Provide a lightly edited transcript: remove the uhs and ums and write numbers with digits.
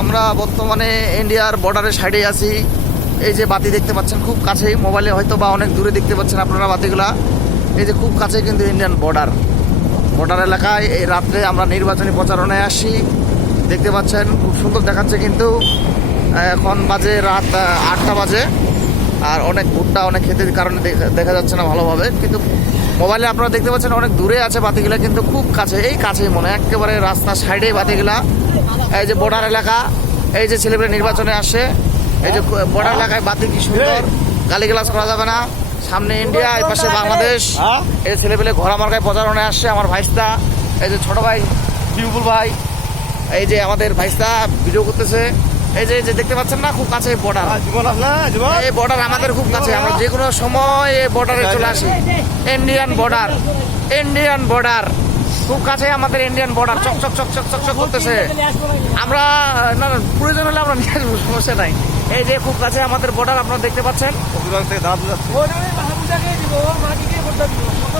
আমরা বর্তমানে ইন্ডিয়ার বর্ডারের সাইডে আছি। এই যে বাতি দেখতে পাচ্ছেন খুব কাছেই, মোবাইলে হয়তো বা অনেক দূরে দেখতে পাচ্ছেন আপনারা বাতিগুলা। এই যে খুব কাছে কিন্তু ইন্ডিয়ান বর্ডার এলাকায় এই রাত্রে আমরা নির্বাচনী প্রচারণায় আসি। দেখতে পাচ্ছেন খুব সুন্দর দেখাচ্ছে, কিন্তু এখন বাজে রাত 8টা বাজে, আর অনেক ভুট্টা অনেক ক্ষেতের কারণে দেখা যাচ্ছে না ভালোভাবে, কিন্তু মোবাইলে আপনারা দেখতে পাচ্ছেন অনেক দূরে আছে বাতিগুলা, কিন্তু খুব কাছে, এই কাছেই মনে একেবারে রাস্তার সাইডেই বাতিগুলা। এই যে বর্ডার এলাকা, এই যে ছেলেমেয়ে নির্বাচনে আসে, এই যে বর্ডার এলাকায় বাতি কি সুন্দর, গালিগালাজ করা যাবে না। সামনে ইন্ডিয়া, এই পাশে বাংলাদেশ। এই ছেলেপেলে ঘোড়া মার্কায় প্রচারণায় আসছে। আমার ভাইস্তা, এই যে ছোট ভাই বিপুল ভাই, এই যে আমাদের ভাইস্তা ভিডিও করতেছে। এই যে দেখতে পাচ্ছেন না, খুব কাছে বর্ডার। এই বর্ডার আমাদের খুব কাছে, আমরা যে কোনো সময় এই বর্ডারে চলে আসি। ইন্ডিয়ান বর্ডার খুব কাছে আমাদের, ইন্ডিয়ান বর্ডার চকচক চকচক চকচক করতেছে। আমরা না প্রয়োজন হলে আমরা নিয়ে আসবো, সমস্যা নাই। এই যে খুব কাছে আমাদের বর্ডার আপনারা দেখতে পাচ্ছেন।